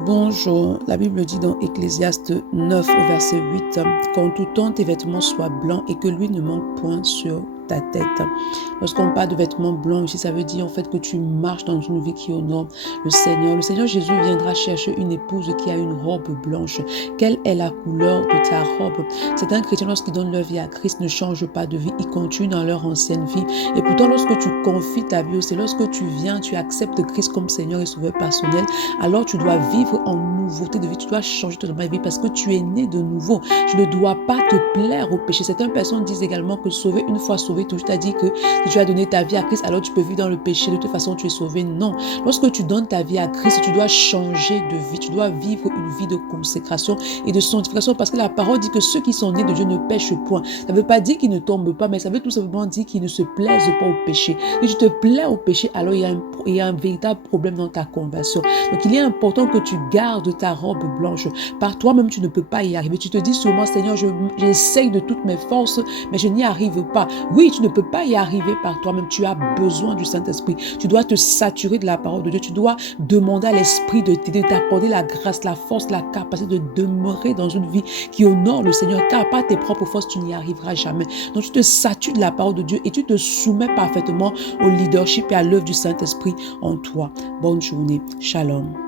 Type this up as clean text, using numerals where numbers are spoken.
Bonjour, la Bible dit dans Ecclésiaste 9 au verset 8 qu'en tout temps tes vêtements soient blancs et que l'huile ne manque point sur ta tête. Lorsqu'on parle de vêtements blancs ici, ça veut dire en fait que tu marches dans une vie qui honore le Seigneur. Le Seigneur Jésus viendra chercher une épouse qui a une robe blanche. Quelle est la couleur de ta robe? C'est un chrétien, lorsqu'il donne leur vie à Christ, ne change pas de vie, ils continuent dans leur ancienne vie. Et pourtant, lorsque tu confies ta vie, c'est lorsque tu viens, tu acceptes Christ comme Seigneur et Sauveur personnel, alors tu dois vivre en nouveauté de vie, tu dois changer ton vie parce que tu es né de nouveau. Tu ne dois pas te plaire au péché. Certaines personnes disent également que sauver, une fois sauvé, tu as dit que si tu as donné ta vie à Christ, alors tu peux vivre dans le péché, de toute façon tu es sauvé. Non, lorsque tu donnes ta vie à Christ, tu dois changer de vie, tu dois vivre une vie de consécration et de sanctification, parce que la parole dit que ceux qui sont nés de Dieu ne pêchent point. Ça ne veut pas dire qu'ils ne tombent pas, mais ça veut tout simplement dire qu'ils ne se plaisent pas au péché. Si tu te plais au péché, alors il y a un véritable problème dans ta conversion. Donc il est important que tu gardes ta robe blanche. Par toi-même, tu ne peux pas y arriver. Tu te dis sûrement, Seigneur, j'essaye de toutes mes forces, mais je n'y arrive pas. Oui, tu ne peux pas y arriver par toi-même. Tu as besoin du Saint-Esprit. Tu dois te saturer de la parole de Dieu. Tu dois demander à l'Esprit de t'aider, d'accorder la grâce, la force, la capacité de demeurer dans une vie qui honore le Seigneur, car par tes propres forces, tu n'y arriveras jamais. Donc tu te satures de la parole de Dieu et tu te soumets parfaitement au leadership et à l'œuvre du Saint-Esprit en toi. Bonne journée. Shalom.